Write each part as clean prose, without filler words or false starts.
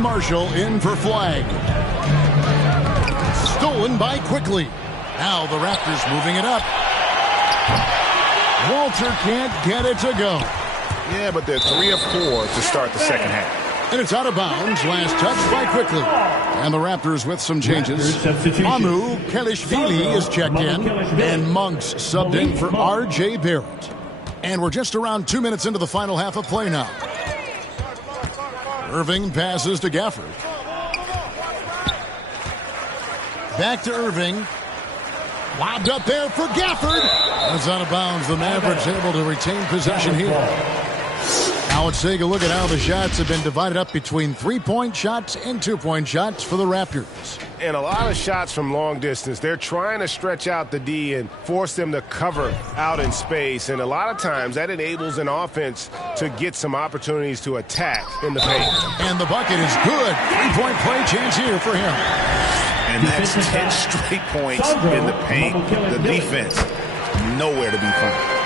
Marshall in for flag. Stolen by Quickly. Now the Raptors moving it up. Walter can't get it to go. Yeah, but they're 3 of 4 to start the second half. And it's out of bounds. Last touch by Quickly. And the Raptors with some changes. Amu Kelishvili is checked in. And Monks subbed in for R.J. Barrett. And we're just around 2 minutes into the final half of play now. Irving passes to Gafford. Back to Irving. Lobbed up there for Gafford. That's out of bounds. The Mavericks able to retain possession here. Now let's take a look at how the shots have been divided up between 3-point shots and 2-point shots for the Raptors. And a lot of shots from long distance. They're trying to stretch out the D and force them to cover out in space. And a lot of times that enables an offense to get some opportunities to attack in the paint. And the bucket is good. 3-point play chance here for him. And that's 10 straight points in the paint. The defense, nowhere to be found.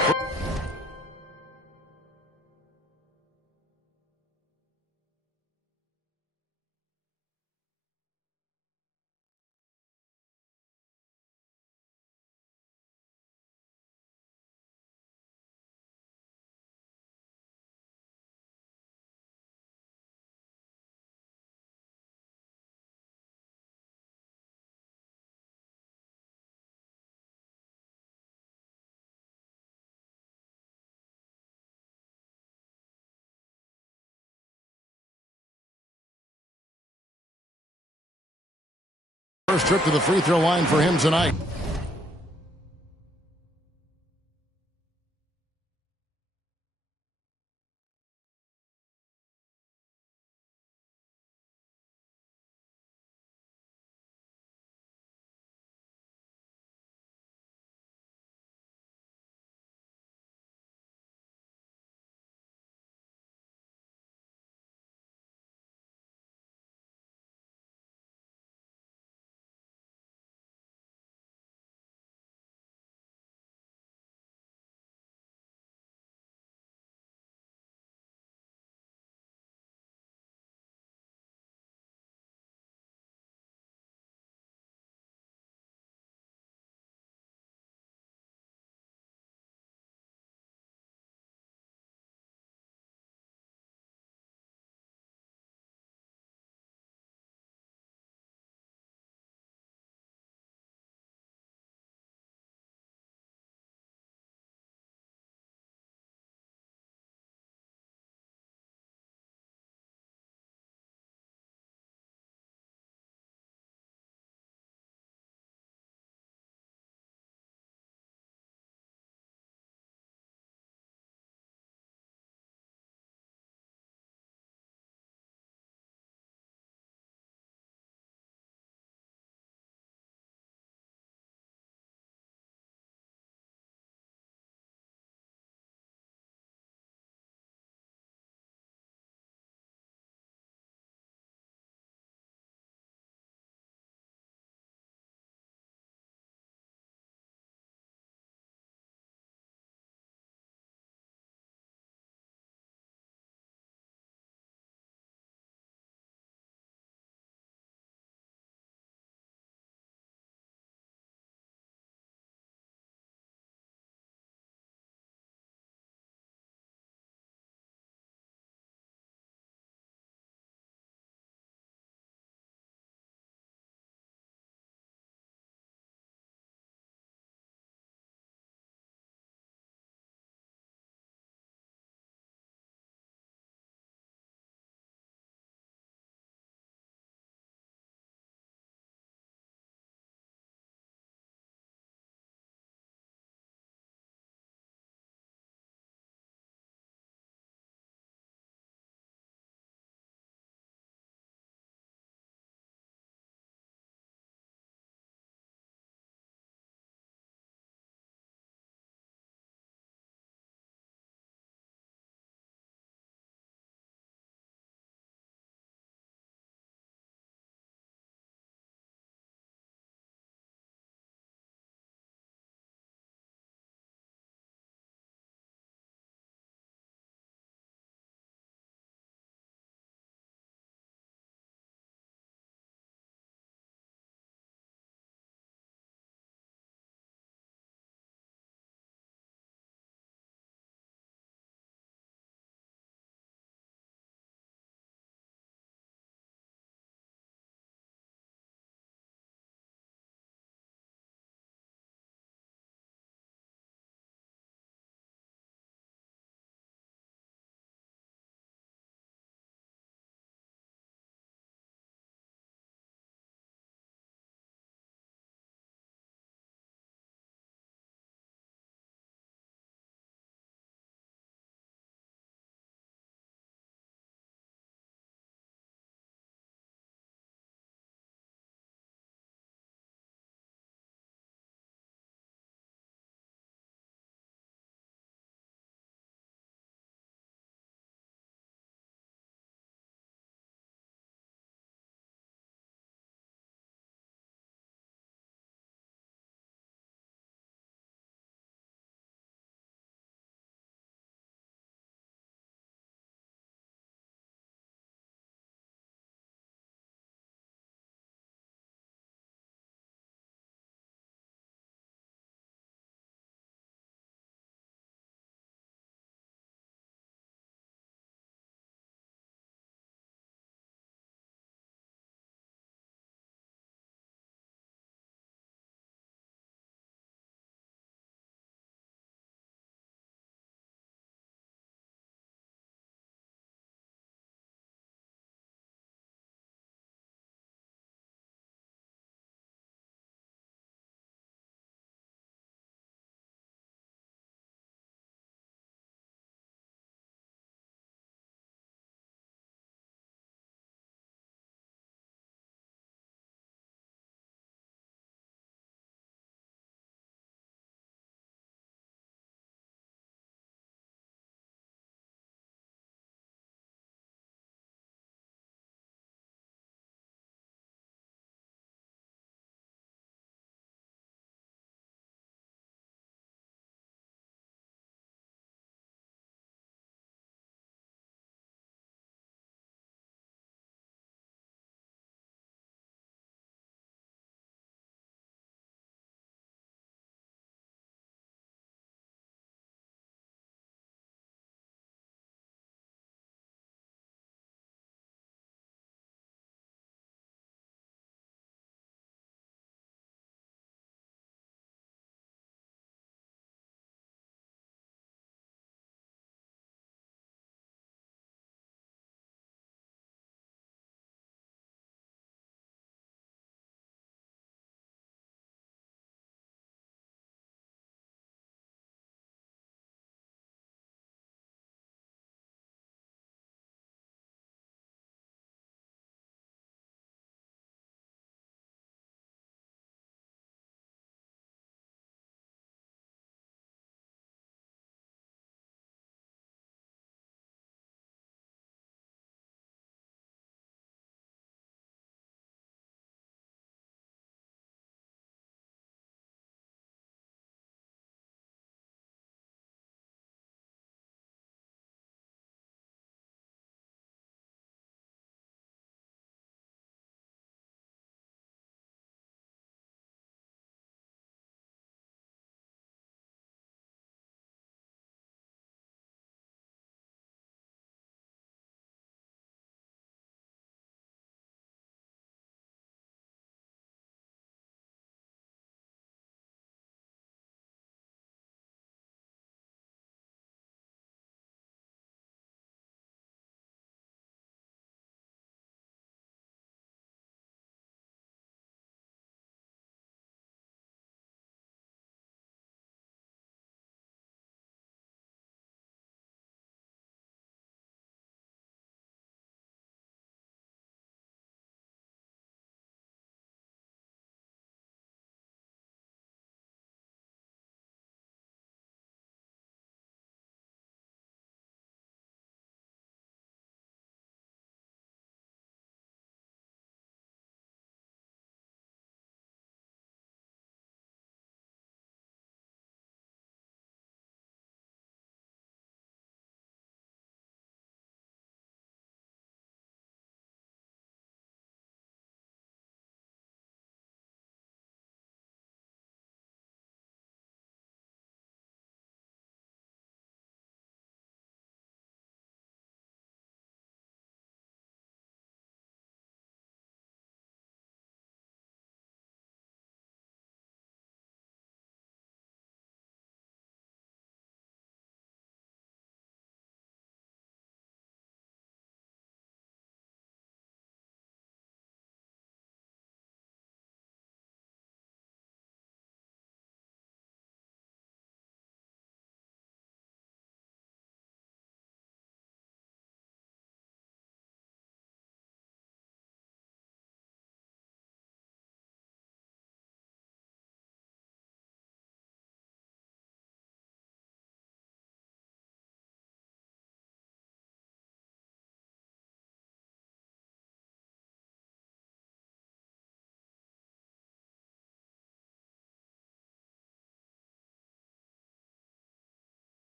First trip to the free throw line for him tonight.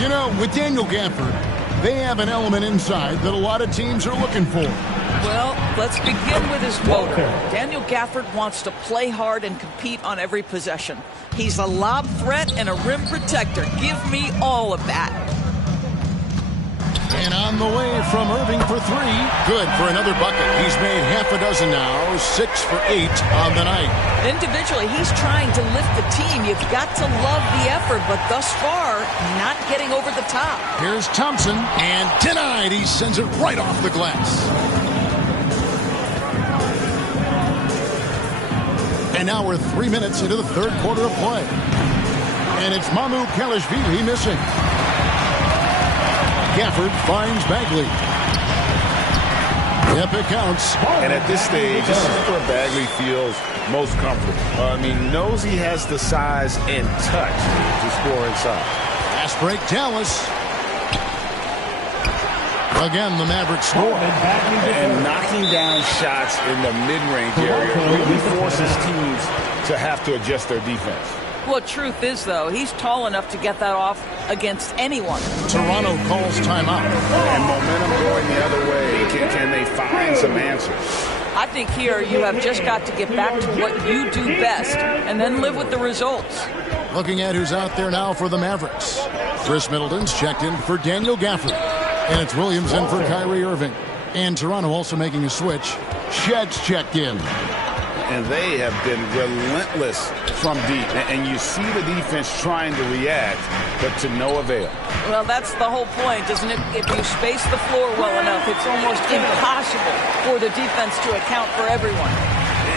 You know, with Daniel Gafford, they have an element inside that a lot of teams are looking for. Well, let's begin with his motor. Daniel Gafford wants to play hard and compete on every possession. He's a lob threat and a rim protector. Give me all of that. And on the way from Irving for three. Good for another bucket. He's made half a dozen now, 6 for 8 on the night. Individually, he's trying to lift the team. You've got to love the effort, but thus far, not getting over the top. Here's Thompson, and denied. He sends it right off the glass. And now we're 3 minutes into the third quarter of play. And it's Mamu Kalashvili missing. Gafford finds Bagley. Yep, it counts. And at this stage, this is where Bagley feels most comfortable. Knows he has the size and touch to score inside. Fast break, Dallas. Again, the Mavericks score. And knocking down shots in the mid-range area really forces teams to have to adjust their defense. Well, truth is, though, he's tall enough to get that off against anyone. Toronto calls timeout. And momentum going the other way. Can they find some answers? I think here you have just got to get back to what you do best and then live with the results. Looking at who's out there now for the Mavericks. Chris Middleton's checked in for Daniel Gafford. And it's Williams in for Kyrie Irving. And Toronto also making a switch. Shed's checked in. And they have been relentless from deep. And you see the defense trying to react, but to no avail. Well, that's the whole point, isn't it? If you space the floor well enough, it's almost impossible for the defense to account for everyone.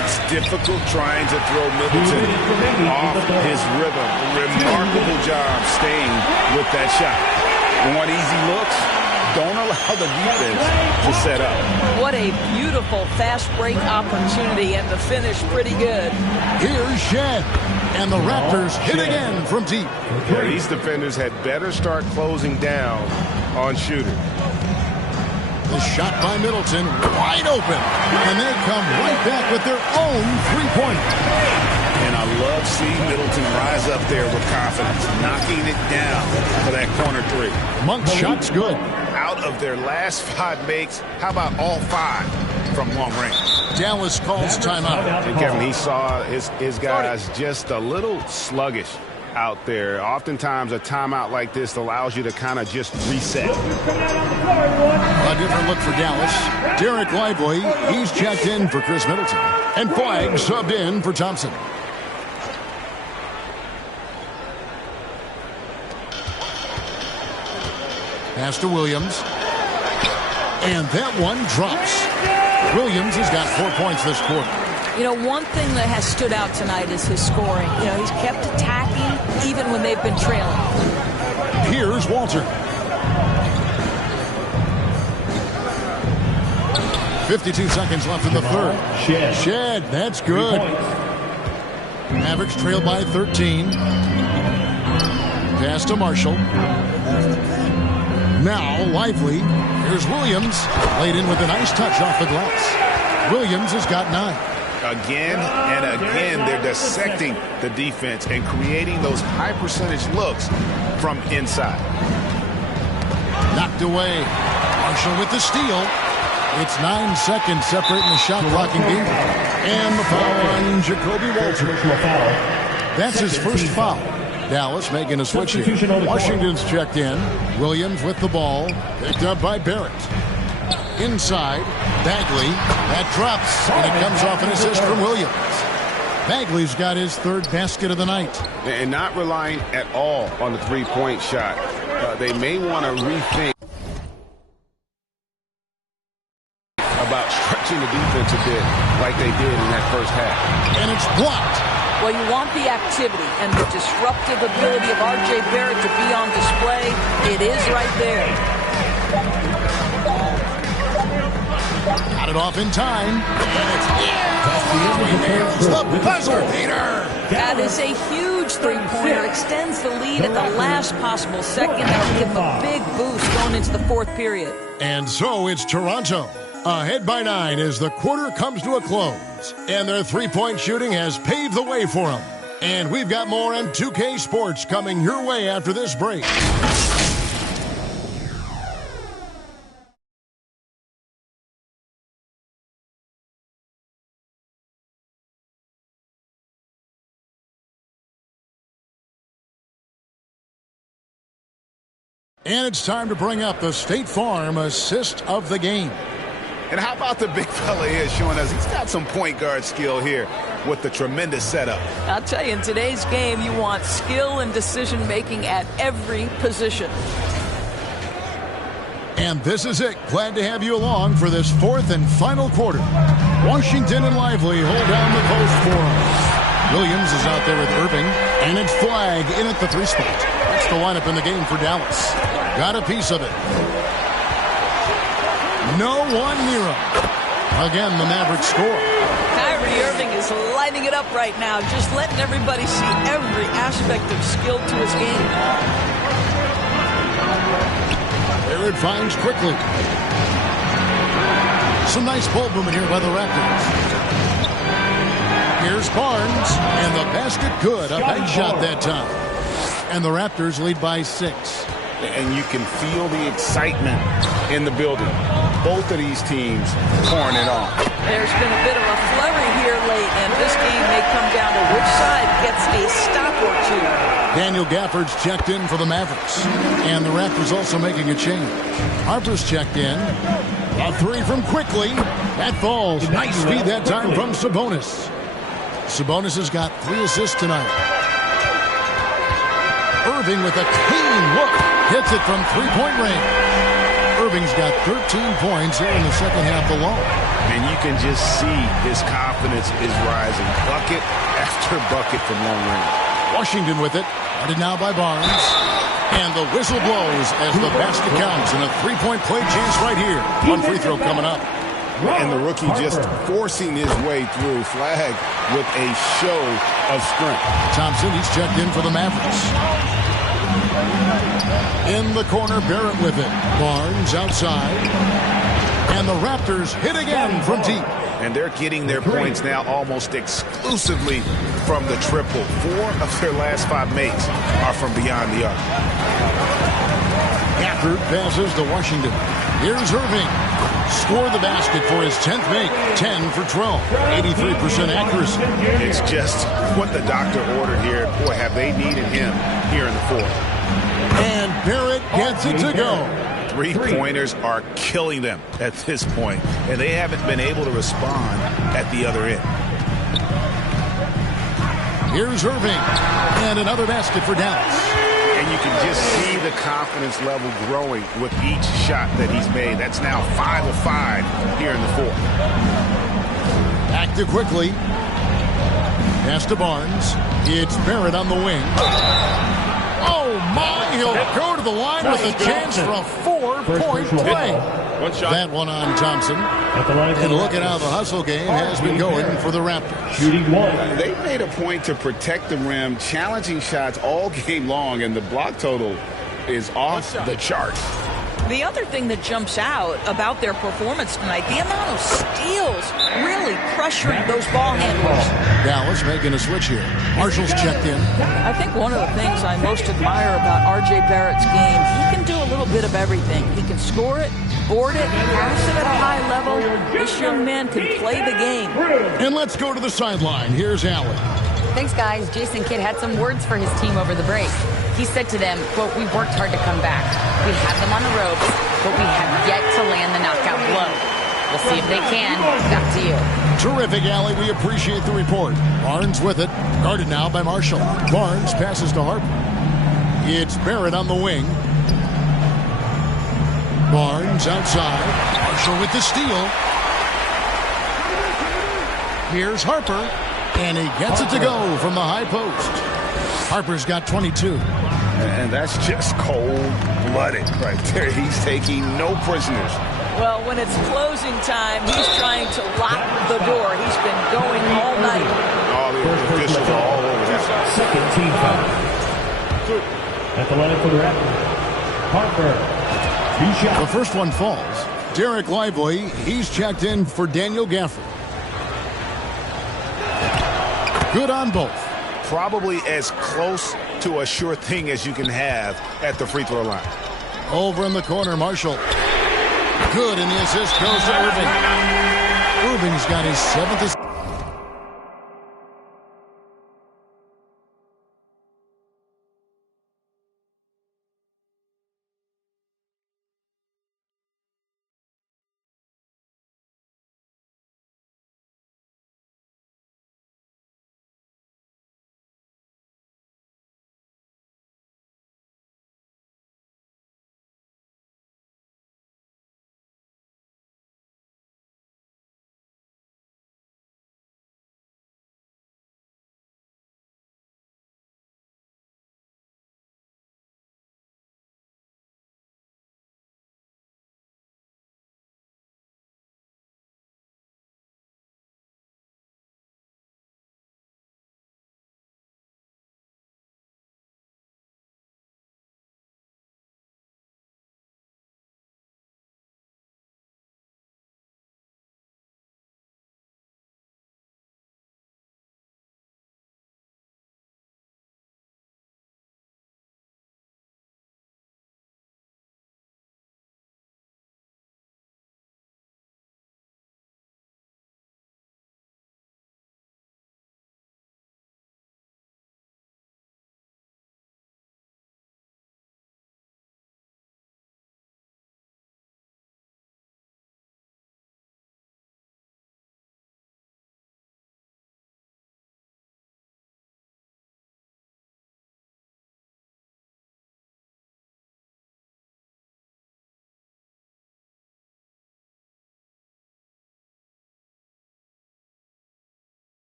It's difficult trying to throw Middleton off his rhythm. Remarkable job staying with that shot. Want easy looks? Don't allow the defense to set up. What a beautiful fast break opportunity, and the finish pretty good. Here's Shed. And the Raptors hit again from deep. Yeah, these defenders had better start closing down on shooter. The shot by Middleton, wide open. And they come right back with their own three-pointer. And I love seeing Middleton rise up there with confidence, knocking it down for that corner three. Monk's shot's good. Out of their last 5 makes, how about all 5 from long range? Dallas calls timeout. And Kevin, he saw his guys just a little sluggish out there. Oftentimes a timeout like this allows you to kind of just reset. A different look for Dallas. Derek Lively, he's checked in for Chris Middleton. And Flagg subbed in for Thompson. Pass to Williams. And that one drops. Williams has got 4 points this quarter. You know, one thing that has stood out tonight is his scoring. You know, he's kept attacking even when they've been trailing. Here's Walter. 52 seconds left in the third. Shed, that's good. Mavericks trail by 13. Pass to Marshall. Now Lively. Here's Williams. Laid in with a nice touch off the glass. Williams has got 9. Again and again, they're dissecting the defense and creating those high percentage looks from inside. Knocked away. Marshall with the steal. It's 9 seconds separating the shot blocking game. And the foul on Jacoby Walter. That's his first foul. Dallas making a switch here. Washington's checked in. Williams with the ball. Picked up by Barrett. Inside. Bagley. That drops. And it comes off an assist from Williams. Bagley's got his third basket of the night. And not relying at all on the three-point shot. They may want to rethink about stretching the defense a bit like they did in that first half. And it's blocked. Well, you want the activity and the disruptive ability of R.J. Barrett to be on display. It is right there. Got it off in time. And it's the buzzer beater. That is a huge three-pointer. Extends the lead at the last possible second. That'll give them a big boost going into the fourth period. And so it's Toronto. Ahead by 9 as the quarter comes to a close. And their three-point shooting has paved the way for them. And we've got more on 2K Sports coming your way after this break. And it's time to bring up the State Farm assist of the game. And how about the big fella here showing us he's got some point guard skill here with the tremendous setup. I'll tell you, in today's game, you want skill and decision-making at every position. And this is it. Glad to have you along for this fourth and final quarter. Washington and Lively hold down the post for us. Williams is out there with Irving, and it's Flagg in at the 3 spot. That's the lineup in the game for Dallas. Got a piece of it. No one near him. Again, the Mavericks score. Kyrie Irving is lighting it up right now, just letting everybody see every aspect of skill to his game. There it finds quickly. Some nice ball movement here by the Raptors. Here's Barnes, and the basket good. A bank shot that time. And the Raptors lead by 6. And you can feel the excitement in the building. Both of these teams pouring it on. There's been a bit of a flurry here late, and this game may come down to which side gets a stop or two. Daniel Gafford's checked in for the Mavericks. And the Raptors also making a change. Harper's checked in. A 3 from Quickly. That falls. Nice speed that time from Sabonis. Sabonis has got 3 assists tonight. Irving with a clean look. Hits it from 3-point range. Irving's got 13 points here in the second half alone. And you can just see his confidence is rising. Bucket after bucket from long range. Washington with it. Guarded now by Barnes. And the whistle blows as the basket counts. And a 3-point play chance right here. One free throw coming up. And the rookie just forcing his way through. Flagg with a show of strength. Thompson, he's checked in for the Mavericks. In the corner, Barrett with it. Barnes outside. And the Raptors hit again from deep. And they're getting their points now almost exclusively from the triple. 4 of their last 5 makes are from beyond the arc. Gafford passes to Washington. Here's Irving. Scored the basket for his 10th make. 10 for 12. 83% accuracy. It's just what the doctor ordered here. Boy, have they needed him here in the 4th. And Barrett gets it to go. 3-pointers are killing them at this point, and they haven't been able to respond at the other end. Here's Irving. And another basket for Dallas. And you can just see the confidence level growing with each shot that he's made. That's now 5 of 5 here in the 4th. Back to Quickly. Pass to Barnes. It's Barrett on the wing. Oh, my. He'll go to the line with a chance for a 4-point play. One shot. That one on Thompson. And look at how the hustle game has been going for the Raptors. Shooting 1. They made a point to protect the rim, challenging shots all game long, and the block total is off the charts. The other thing that jumps out about their performance tonight, the amount of steals really pressuring those ball handlers. Dallas making a switch here. Marshall's checked in. I think one of the things I most admire about R.J. Barrett's game, he can do a little bit of everything. He can score it, board it, pass it at a high level. This young man can play the game. And let's go to the sideline. Here's Allen. Thanks, guys. Jason Kidd had some words for his team over the break. He said to them, quote, "We've worked hard to come back. We had them on the ropes, but we have yet to land the knockout blow. We'll see if they can. Back to you." Terrific, Allie. We appreciate the report. Barnes with it. Guarded now by Marshall. Barnes passes to Harper. It's Barrett on the wing. Barnes outside. Marshall with the steal. Here's Harper. And he gets it to go from the high post. Harper's got 22. And that's just cold-blooded right there. He's taking no prisoners. Well, when it's closing time, he's trying to lock the door. He's been going all night. All the officials are all over that. Second team foul. At the line for the Raptors. Harper. 2 shots. The first one falls. Derek Lively, he's checked in for Daniel Gafford. Good on both. Probably as close to a sure thing as you can have at the free throw line. Over in the corner, Marshall. Good, and the assist goes to Irving. Irving's got his 7th assist.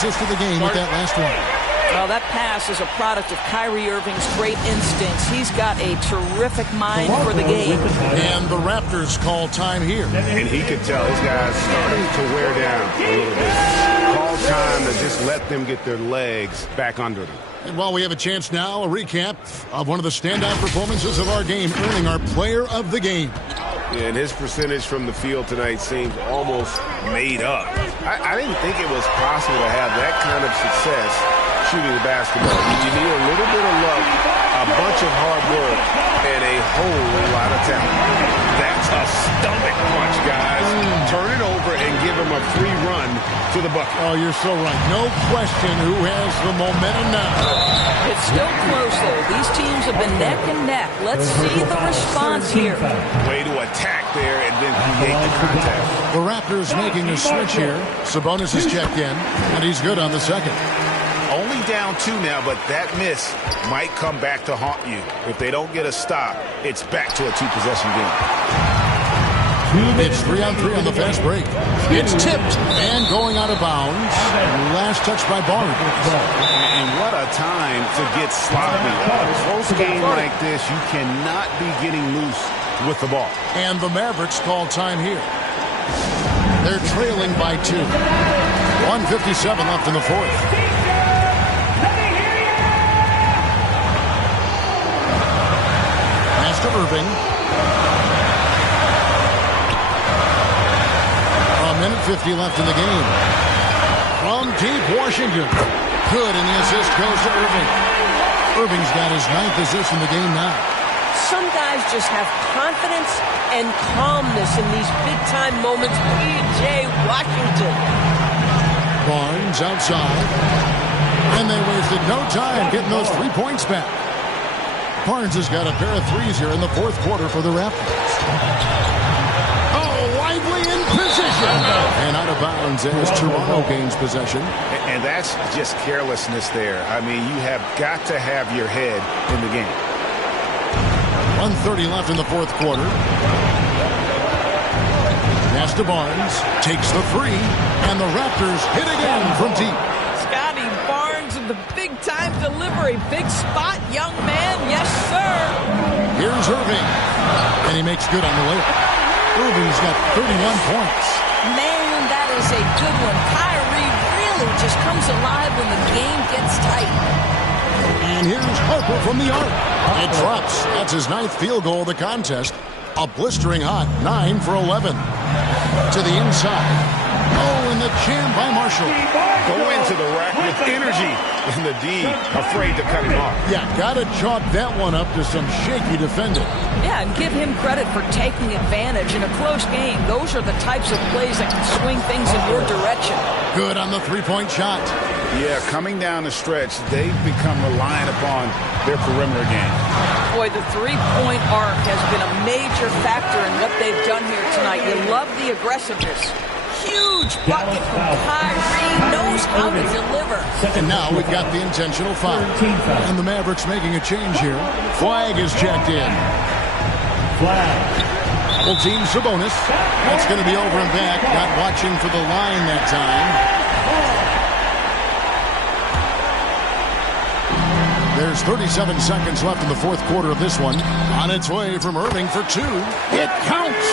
Just of the game with that last one. Well, that pass is a product of Kyrie Irving's great instincts. He's got a terrific mind for the game. And the Raptors call time here. And he could tell his guys starting to wear down a little bit. Call time to just let them get their legs back under them. And while we have a chance now, a recap of one of the standout performances of our game, earning our player of the game. Yeah, and his percentage from the field tonight seems almost made up. I didn't think it was possible to have that kind of success shooting the basketball. You need a little bit of luck, a bunch of hard work, and a whole lot of talent. That's a stomach punch, guys. Turn it over and give him a free run to the bucket. Oh, you're so right. No question who has the momentum now. It's still close, though. These teams have been neck and neck. Let's see the response here. Way to attack there and then create the contact. The Raptors making a switch here. Sabonis is checked in, and he's good on the second. Only down 2 now, but that miss might come back to haunt you. If they don't get a stop, it's back to a 2-possession game. It's 3-on-3 on the fast break. It's tipped and going out of bounds. Last touch by Barnes. And what a time to get sloppy. A close game like this, you cannot be getting loose with the ball. And the Mavericks call time here. They're trailing by 2. 1:57 left in the fourth. To Irving. A minute 50 left in the game. From deep Washington. Good, and the assist goes to Irving. Irving's got his 9th assist in the game now. Some guys just have confidence and calmness in these big-time moments. P.J. Washington. Barnes outside. And they wasted no time getting those 3 points back. Barnes has got a pair of threes here in the fourth quarter for the Raptors. Oh, lively in position. And out of bounds as Toronto gains possession. And that's just carelessness there. I mean, you have got to have your head in the game. 1:30 left in the fourth quarter. Pass to Barnes. Takes the free. And the Raptors hit again from deep. Scotty Barnes with the big-time delivery. Big spot, young man. Yes, sir. Here's Irving. And he makes good on the layup. Irving's got 31 points. Man, that is a good one. Kyrie really just comes alive when the game gets tight. And here's Harper from the arc. It drops. That's his 9th field goal of the contest. A blistering hot 9 for 11. To the inside. Oh, and the jam by Marshall. Go into the rack with energy. And the D afraid to cut him off. Yeah, got to chalk that one up to some shaky defending. Yeah, and give him credit for taking advantage in a close game. Those are the types of plays that can swing things in your direction. Good on the 3-point shot. Yeah, coming down the stretch, they've become reliant upon their perimeter game. Boy, the 3-point arc has been a major factor in what they've done here tonight. You love the aggressiveness. Huge bucket from Kyrie. Knows how to deliver. And now we've got the intentional foul. And the Mavericks making a change here. Flag is checked in. Flag. Double team Sabonis. That's going to be over and back. Not watching for the line that time. There's 37 seconds left in the fourth quarter of this one. On its way from Irving for 2. It counts.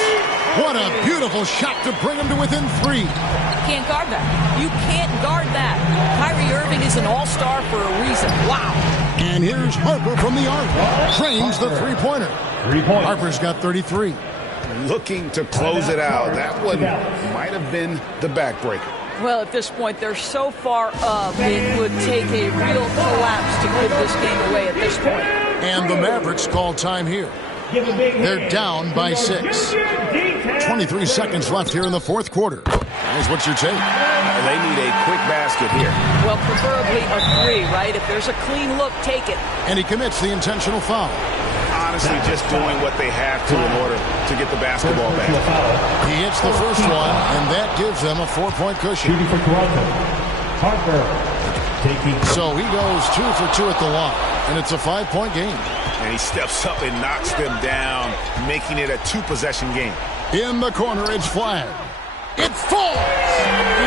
What a beautiful shot to bring him to within 3. Can't guard that. You can't guard that. Kyrie Irving is an all-star for a reason. Wow. And here's Harper from the arc. Trains the 3-pointer. 3 points. Harper's got 33. Looking to close it out. That one might have been the backbreaker. Well, at this point, they're so far up, it would take a real collapse to give this game away at this point. And the Mavericks call time here. They're down by 6. 23 seconds left here in the fourth quarter. Guys, what's your take? They need a quick basket here. Well, preferably a 3, right? If there's a clean look, take it. And he commits the intentional foul. Honestly, just doing what they have to in order to get the basketball back. He hits the first one, and that gives them a 4-point cushion. Shooting for Toronto. Harper taking. So he goes 2 for 2 at the line, and it's a 5-point game. And he steps up and knocks them down, making it a 2-possession game. In the corner, it's flag. It falls.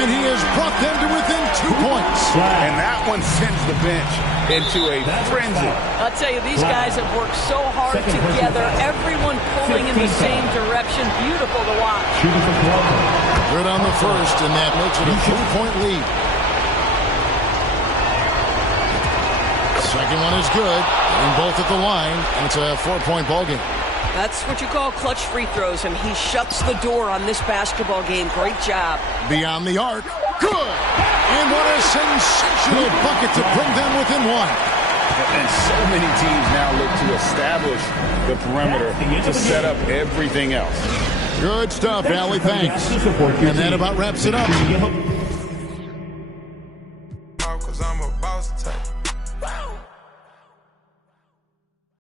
And he has brought them to within 2 points. And that one sends the bench into a frenzy. I'll tell you, these guys have worked so hard together. Everyone pulling in the same direction. Beautiful to watch. Good on the first, and that makes it a 3-point lead. Second one is good. And both at the line, and it's a 4-point ball game. That's what you call clutch free throws, and he shuts the door on this basketball game. Great job. Beyond the arc. Good. And what a sensational bucket to bring them within one. And so many teams now look to establish the perimeter to set up everything else. Good stuff, Allie. Thanks. And that about wraps it up.